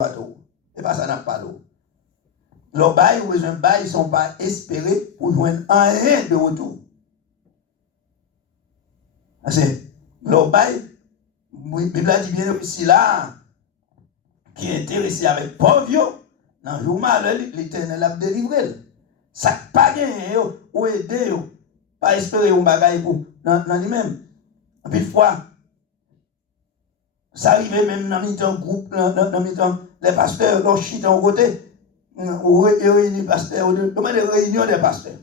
Et pas ça n'a pas l'eau. Le bail ou besoin de bail, ils ne sont pas espérés pour joindre un rien de retour. C'est le bail, la Bible dit bien aussi là, qui est intéressé avec pauvre, dans le jour malheur, l'Éternel a délivré. Ça pas gagné ou aider, pas espérer un bagage pour dans lui-même. Et puis, fois, ça arrive même dans le groupe, dans les pasteurs, leur chita en côté, ou réunir les pasteurs, demandez réunion des pasteurs.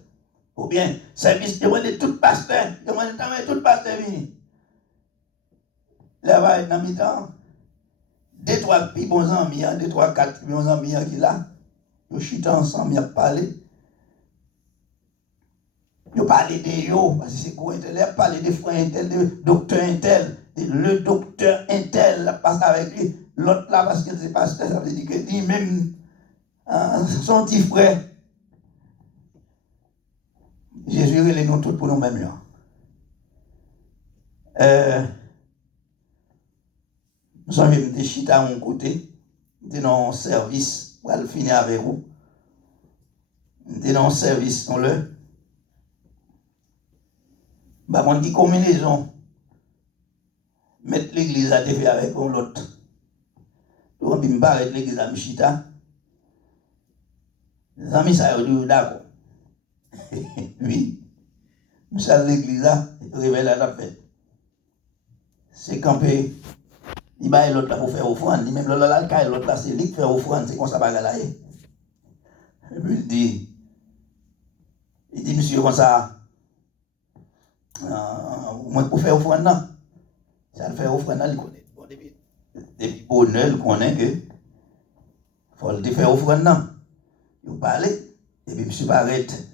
Ou bien, service, demandez tout pasteur, demandez tout pasteur venir. Là, va être dans le temps, 2, 3 bons amis, 2, 3, 4 bons amis qui là, ils chita ensemble, ils parlent. Ils parlent de eux, parce que c'est quoi intel, ils parlent des frères intel, de docteur intel, le docteur intel passe avec lui, l'autre là, parce que c'est pasteur, ça veut dire que lui-même, son petit frère. Jésus les nous tous pour nous-mêmes là. Nous avons des chita à mon côté, nous dans un service, pour aller finir avec vous. Nous dans un service, on le. Bah, on dit combinaison. Mettre l'église à défaire avec l'autre. On dit, pas avec l'église à Michita. Les amis, ça veut dire d'accord. Oui. Ça, l'église là, révèle à la fête. C'est campé. Il va l'autre là pour faire offrande. Il même l'autre là, c'est lui qui fait offrande. C'est comme ça, bagala. Et puis il dit, monsieur, comme ça, moi, pour faire offrande, non. Ça le fait offrande, il connaît. Depuis bonheur, il connaît que il faut le faire offrande, non. Il parle, et puis monsieur arrête.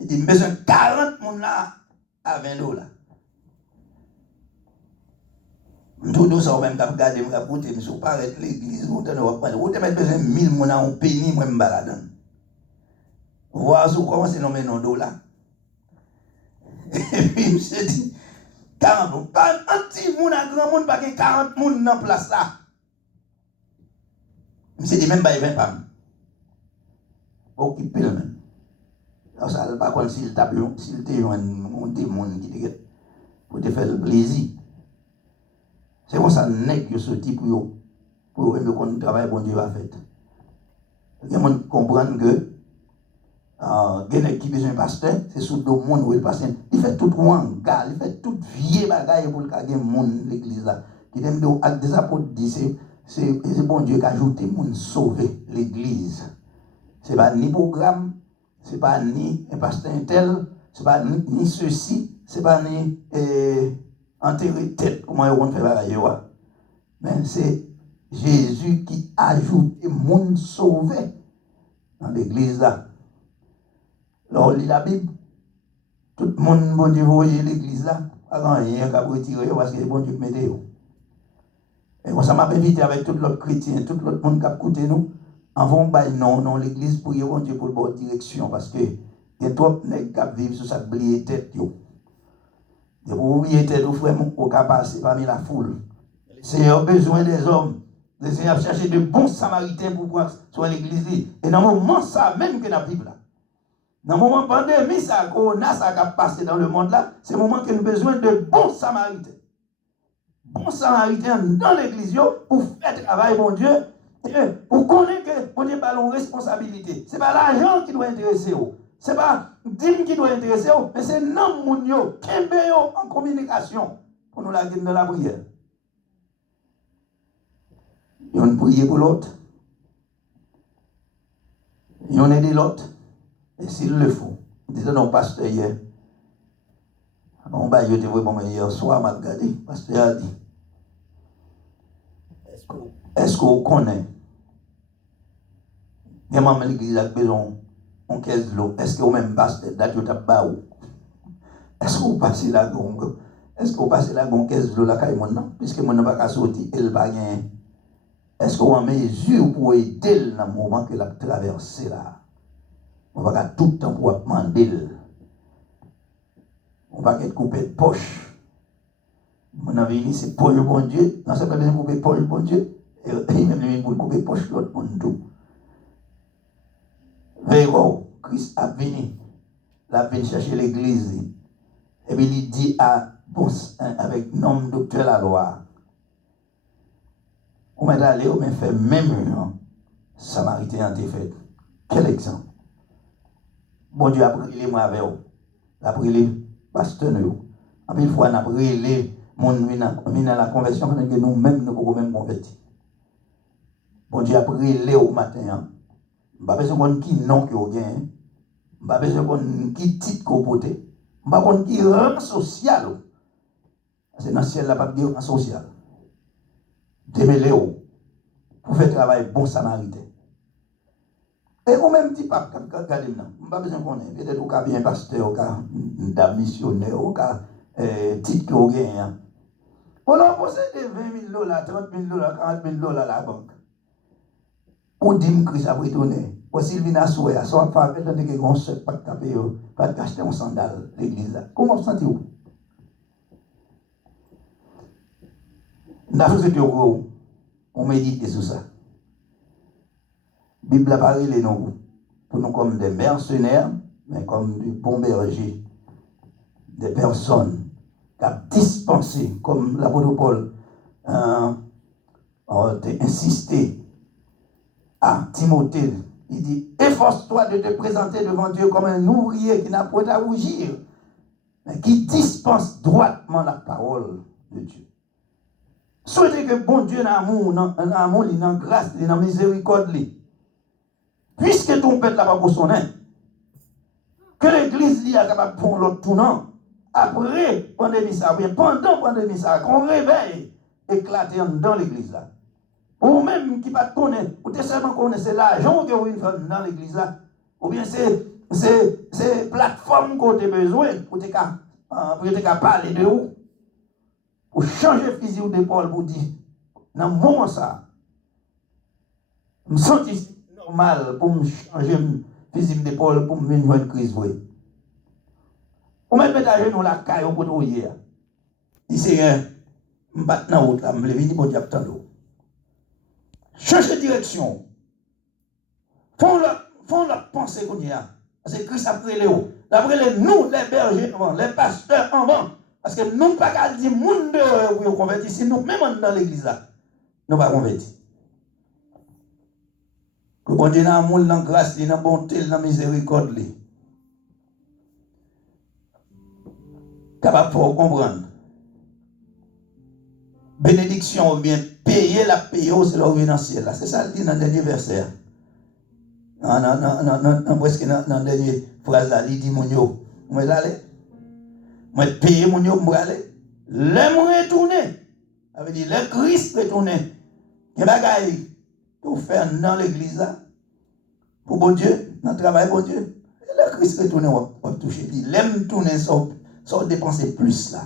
Il dit, besoin de 40 personnes là à 20 $. Tout ça, même quand regarder, je vais écouter, monsieur, pas arrêter l'église, vous avez besoin de 1000 personnes à un pays, moi, je me balade. Voir comment c'est nommé non $. Et puis, monsieur dit, 40, pas un petit monde, un grand monde, pas 40 personnes dans la place là. Monsieur dit, même pas 20 femmes. Occupé le même. Alors, ça ne veut pas contre s'il tape, s'il te joint un démon qui te guette, pour te faire le plaisir. C'est comme ça, nèg yo sorti pour eux qu'on travail bon Dieu va faire. Les gens comprennent que les qui besoin pasteur, c'est sous le monde où il passe. Il fait tout wanga, il fait tout vieux bagaille pour le gagner monde l'église là. Qui aime des apôtres dit c'est bon Dieu qui a ajouté monde sauver l'église. C'est pas ni programme, c'est pas ni un pasteur intel, c'est pas ni ceci, c'est pas ni enterrer tête, comment ils vont faire bagaille. Mais c'est Jésus qui ajoute le monde sauvé dans l'église là. Alors, on lit la Bible. Tout le monde, bon Dieu, voyez l'église là. Pas rien qu'à retirer parce que bon Dieu qui mettez. Et moi, ça m'a invité avec tout l'autre chrétien, tout l'autre monde qui a écouté nous. Avant, non, l'église pour bon Dieu pour la bonne direction parce que il y a trop de gens qui vivent sur cette oublier tête. Et pour oublier tête, frère, on peut passer parmi la foule. Le Seigneur a besoin des hommes. Le Seigneur a cherché de bons samaritains pour prendre sur l'église. Et dans le moment, ça même que dans la Bible là. Dans le moment pandémie, ça a passé dans le monde là, c'est le moment que nous avons besoin de bons samaritains. Bons samaritains dans l'église pour faire le travail, mon Dieu, pour connaître que mon Dieu a une responsabilité. Ce n'est pas l'argent qui doit intéresser. Ce n'est pas dîme qui doit intéresser, mais c'est non, mon Dieu, qui est en communication pour nous la guider dans la prière. Et on prie pour l'autre. Et on aide l'autre. Et s'il le faut, disons non, pasteur hier. On va y bon hier soir, m'a regardé. Pasteur a dit. Est-ce qu'on connaît? Il y a l'église qui a besoin de caisse de l'eau. Est-ce que vous même pasteur d'ailleurs t'as pas où? Est-ce que vous passez là donc? Est-ce que vous passez là donc caisse de l'eau là quand maintenant? Puisque mon n'a pas sorti, elle va rien. Est-ce qu'on a mesure pour aider dans le moment qu'elle a traversé là? On va tout le temps pour demander. On va être coupé de poche. Mon avis, c'est pour le bon Dieu. Non, c'est pas bien couper pour le bon Dieu. Et même les pour couper poche l'autre monde tout. Véro, Christ a venu. Il a venu chercher l'église. Et puis il dit à bon, avec nom docteur la loi. On m'a allé, on m'a fait même Samaritain a été fait. Quel exemple? Bon Dieu a pris les mots avec eux. Il a pris les pasteurs. En plus, fois, on a pris les monde dans la conversion que nous-mêmes, nous pouvons même convertir. Bon Dieu a pris les au matin. Je n'ai pas besoin de qui nom que vous gagnez. Je n'ai pas besoin de qui titre que vous portez. Je n'ai pas besoin de qui rang social. C'est dans le ciel, là, pas de rang social. Démêlez pour faire travail bon samaritain. Et au même petit pape, regardez maintenant, je n'ai pas besoin qu'on ait. Peut-être au cas bien pasteur, au cas d'un missionnaire, au cas titre que vous gagnez. On a possédé 20 000 $, 30 000 $, 40 000 $ à la banque. Pour dire que Christ a retourné. Pour Sylvina Soué, à son femme, elle a dit qu'on ne sait pas taper, pas acheter un sandal l'église. Comment vous sentez-vous? Dans la société, on médite sur ça. La Bible a parlé les noms pour nous comme des mercenaires, mais comme des bons bergers, des personnes qui ont dispensé, comme l'apôtre Paul a insisté à Timothée. Il dit, efforce-toi de te présenter devant Dieu comme un ouvrier qui n'a point à rougir, mais qui dispense droitement la parole de Dieu. Souhaitez que bon Dieu dans l'amour, dans la grâce, dans la miséricorde, puisque ton peuple là-bas pour son nom, que l'église est capable de prendre l'autre tournant, après pandémie ça, bien pendant pandémie ça, qu'on réveille, éclater dans l'église là. Ou même qui ne connaît pas, ou seulement connaît, c'est l'argent que vous avez dans l'église là, ou bien c'est plateforme que vous avez besoin pour te parler de vous, pour changer physique d'épaule, pour dire, dans le moment ça, je me sens normal pour me changer physique d'épaule, pour me venir une crise. Ou même mettre à genoux la caille pour tout hier. Il s'est un, je me bats dans la route là, je me venir pour dire attends. Change de direction. Font la pensée qu'on y a. Parce que Christ a pris les hauts. D'après nous, les bergers en vent, les pasteurs en vent. Parce que nous ne pouvons pas dire monde pour convertir. Si nous, même dans l'église là, nous ne pouvons pas convertir. Que bon Dieu dans l'amour, dans la grâce, dans la bonté, dans la miséricorde. Capable de comprendre. Bénédiction ou bien payer la payer, c'est là où dans le ciel. C'est ça le dit dans le dernier verset. Presque dans la dernière phrase là, il dit mon yo, moi aller, moi payer mon yo, moi aller, l'aime retourner. Ça veut dire le Christ retourner. Il y a des bagailles pour faire dans l'église là, pour bon Dieu, dans le travail bon Dieu. Et le Christ retourner, on va toucher. Il dit l'aime tourner sans dépenser plus là.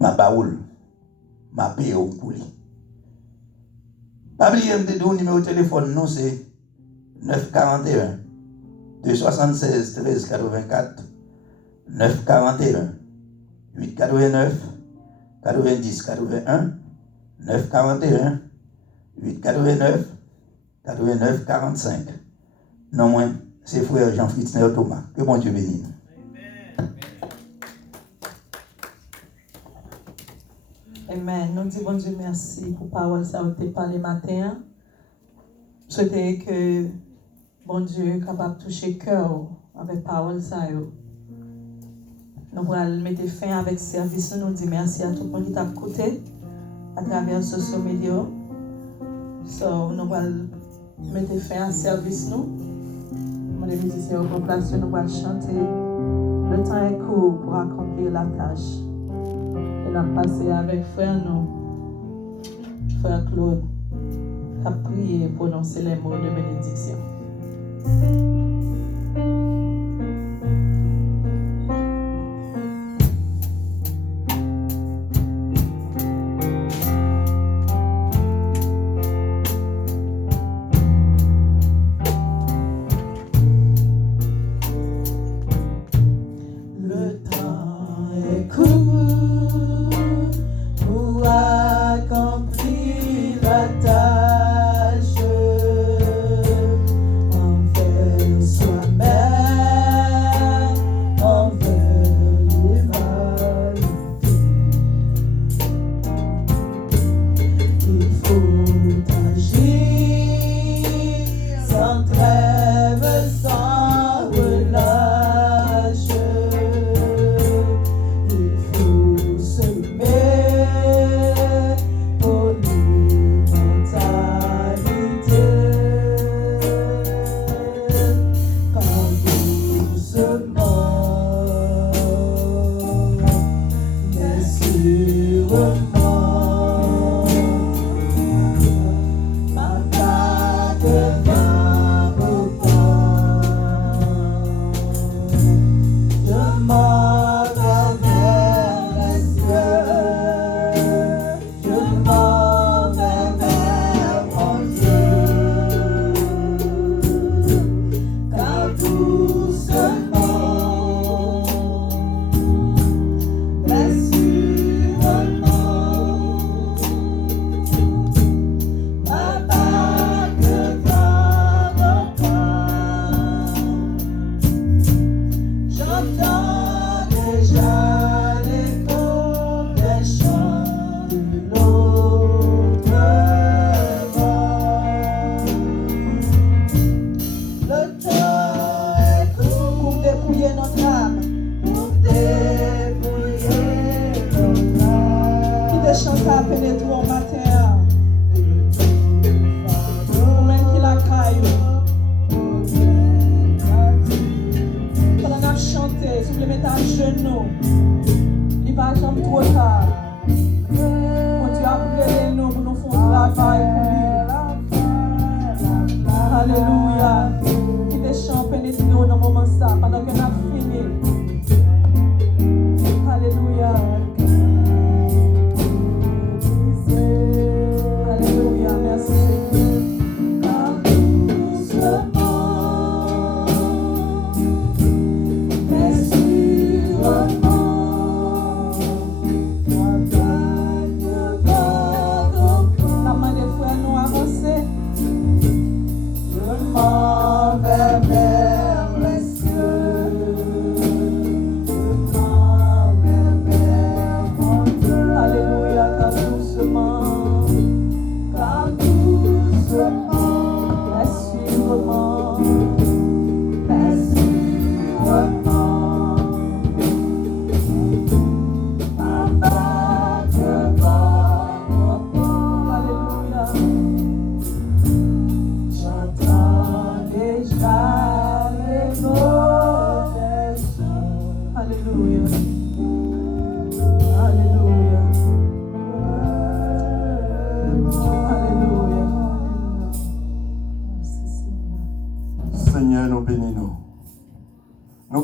Ma baoule, ma paye pour lui. Pas oublier de numéro de téléphone, nous c'est 941 276 13 84 941 889 90 81 941 889 89 45. Non moins, c'est frère Jean-Fitzner Thomas. Que bon Dieu bénisse. Amen. Nous disons bon Dieu merci pour la parole ça a été parlé matin. Je souhaitais que bon Dieu soit capable de toucher le cœur avec la parole ça. Nous allons mettre fin avec le service. Nous disons merci à tout le monde qui t'a écouté à travers les social media. Nous allons mettre fin à ce service. Nous, les musiciens au place, nous allons chanter. Le temps est court pour accomplir la tâche. Et nous passé avec frère nous, frère Claude, qui a prié et prononcé les mots de bénédiction. Le temps est court pour accomplir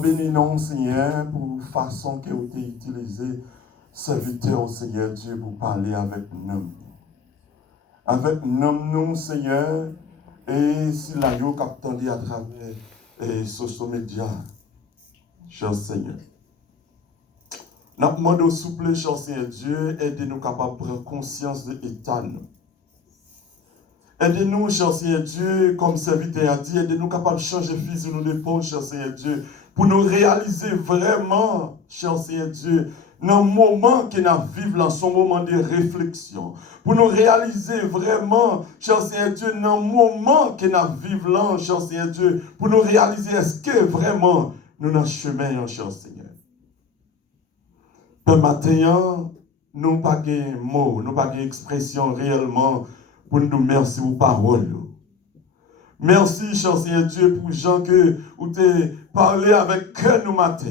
béni non, Seigneur, pour la façon que vous avez utilisé, serviteur, Seigneur Dieu, pour parler avec nous. Avec nous, Seigneur, et si la yo captandi à travers les social media, cher Seigneur. Nous demandons s'il vous plaît, cher Seigneur Dieu, aidez-nous capables de prendre conscience de l'état. Aidez-nous, cher Seigneur Dieu, comme serviteur a dit, aidez-nous capables de changer fusil nous l'épaule, cher Seigneur Dieu, pour nous réaliser vraiment, cher Seigneur Dieu, dans le moment que nous vivons, dans son moment de réflexion, pour nous réaliser vraiment, cher Seigneur Dieu, dans le moment que nous vivons là, cher Seigneur Dieu, pour nous réaliser est-ce que vraiment nous dans le chemin, cher Seigneur. Père matin, nous n'avons pas de mots, nous n'avons pas d'expression réellement pour nous merci pour parole. Merci, cher Seigneur Dieu, pour les gens que vous avez parlé avec cœur nous matin.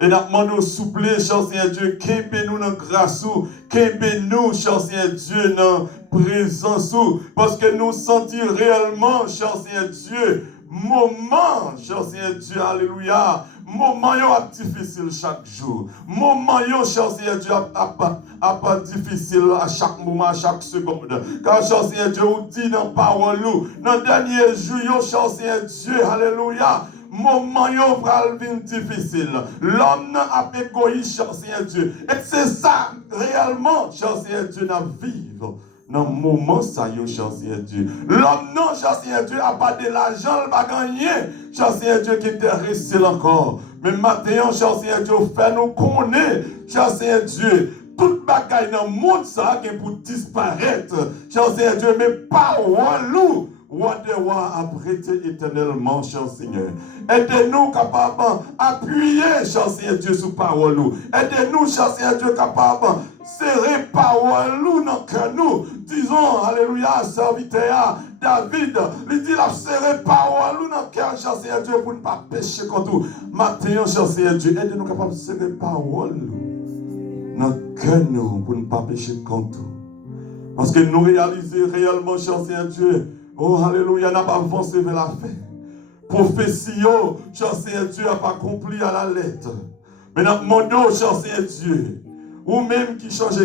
Et nous demandons souple, cher Seigneur Dieu, qu'aimez nous dans grâce, qu'aimez nous, cher Seigneur Dieu, dans présence, parce que nous sentons réellement, cher Seigneur Dieu, moment, cher Seigneur Dieu, alléluia, moment difficile chaque jour, moment, cher Seigneur Dieu, pas difficile à chaque moment, à chaque seconde. Car, cher Seigneur Dieu, vous dit dans la parole, dans le dernier jour, cher Seigneur Dieu, alléluia, moment yo pral vin difficile. L'homme a égoïste, cher Seigneur Dieu. Et c'est ça, réellement, cher Seigneur Dieu, n'a vivre. Dans le moment, ça y est, cher Seigneur Dieu. L'homme, non, cher Seigneur Dieu, a pas de l'argent, il va gagner, cher Seigneur Dieu, qui était resté encore. Mais maintenant, cher Seigneur Dieu, fait nous connaître, cher Seigneur Dieu, toute bagaille dans le monde, ça, qui est pour disparaître, cher Seigneur Dieu, mais pas walou. Roi de roi a prêté éternellement, cher Seigneur. Aidez-nous capables d'appuyer, cher Seigneur Dieu, sur parole. Aidez-nous, cher Seigneur Dieu, capables de serrer parole dans le cœur. Nous disons, alléluia, serviteur David, il dit la serrer parole dans le cœur, cher Seigneur Dieu, pour ne pas pécher contre nous. Maintenant, cher Seigneur Dieu, aidez-nous capables de serrer parole dans le cœur, pour ne pas pécher contre nous. Parce que nous réalisons réellement, cher Seigneur Dieu, oh, alléluia, n'a pas avancé vers la fin. Prophétie, cher Seigneur Dieu, n'a pas accompli à la lettre. Mais nous demandons, cher Seigneur Dieu, ou même qui change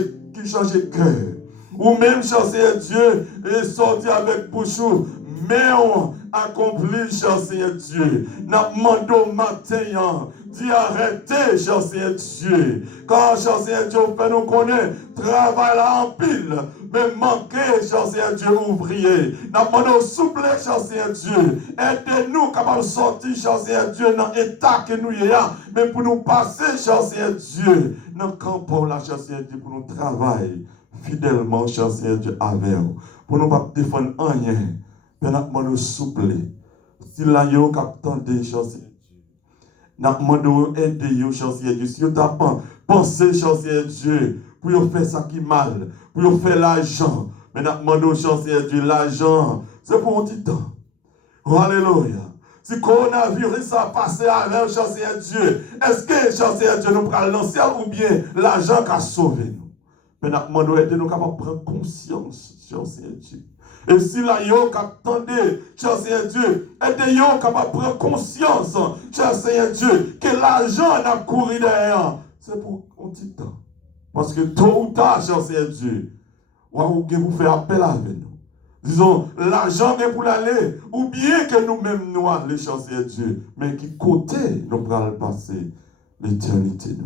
cœur, ou même, cher Seigneur Dieu, est sorti avec bouchou, mais on accomplit, cher Seigneur Dieu. Nous demandons matin, d'y arrêter, cher Seigneur Dieu. Car, cher Seigneur Dieu, vous nous connaître, travail là en pile, mais manquer, cher Seigneur Dieu, ouvrier. Nous demandons souple, cher Seigneur Dieu. Aidez-nous capables de sortir, cher Seigneur Dieu, dans l'état que nous y avons, mais pour nous passer, cher Seigneur Dieu, dans le camp là, cher Seigneur Dieu, pour nous travailler fidèlement, cher Seigneur Dieu, avec vous. Pour nous pas défendre rien, mais nous demandons souple. Si là, vous avez capté, cher Seigneur Dieu. Nous demandons aider, cher Seigneur Dieu. Si vous avez pensé, cher Seigneur Dieu, pour faire ça qui mal, pour faire l'argent. Mais nous demandons, cher Seigneur Dieu, l'argent, c'est pour un petit temps. Oh, alléluia. Si le coronavirus ça passé avec, cher Seigneur Dieu, est-ce que, cher Seigneur Dieu, nous prenons l'ancien ou bien l'argent qui a sauvé nous? Mais nous demandons aider nous capables de prendre conscience, cher Seigneur Dieu. Et si la yo attendez, cher Seigneur Dieu, aidez-yo capable de prendre conscience, cher Seigneur Dieu, que l'argent n'a couru derrière. C'est pour un petit temps. Parce que tôt ou tard, cher Seigneur Dieu, vous faire appel avec nous. Disons, l'argent est pour l'aller, ou bien que nous-mêmes nous allons, cher Seigneur Dieu, mais qui côté nous allons passer l'éternité.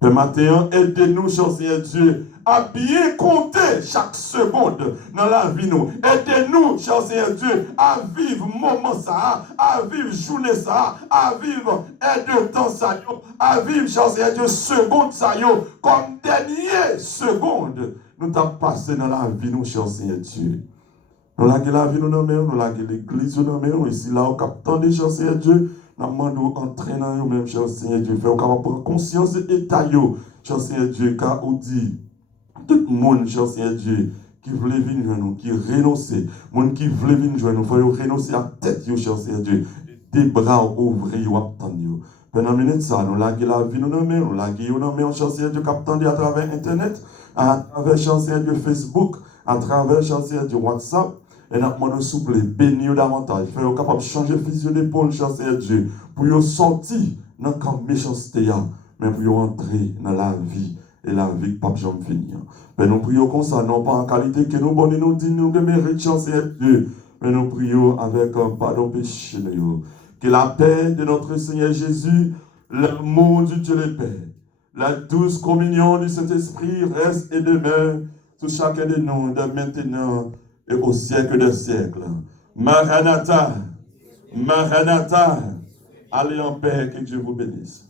Le matin, aidez-nous, cher Seigneur Dieu, à bien compter chaque seconde dans la vie. Aidez-nous, cher Seigneur Dieu, à vivre moment ça, à vivre journée ça, à vivre aide temps ça, à vivre, cher Seigneur Dieu, seconde ça, comme dernière seconde. Nous t'avons passé dans la vie, nous, cher Seigneur Dieu. Nous avons la vie, nous avons l'église, nous avons ici, là, au captant de cher Seigneur Dieu. Nous demandons entraînant nous-mêmes, cher Seigneur Dieu, faire prendre conscience de l'état, cher Seigneur Dieu, car on dit, tout le monde, cher Seigneur Dieu, qui voulait venir nous, qui renoncer, monde qui voulait venir nous, il faut renoncer à tête, cher Seigneur Dieu, des bras ouverts, ou attendre. Pendant minute ça, nous laguons la vie, nous laguons, cher Seigneur Dieu, qui attendent à travers Internet, à travers, cher Seigneur Dieu, Facebook, à travers, cher Seigneur Dieu, WhatsApp, Et nous demandons souple, bénir davantage, faire capable de changer fusil d'épaule, cher Seigneur Dieu, pour nous sortir dans le camp de méchanceté, mais pour nous entrer dans la vie, et la vie pas jamais finir. Mais nous prions comme ça, non pas en qualité que nous bonnes nous disons, nous de mérite, cher Seigneur Dieu, mais nous prions avec un pardon péché. Que la paix de notre Seigneur Jésus, l'amour du Dieu le Père, la douce communion du Saint-Esprit reste et demeure sur chacun de nous, de maintenant et au siècle des siècles. Maranatha, Maranatha, allez en paix, que Dieu vous bénisse.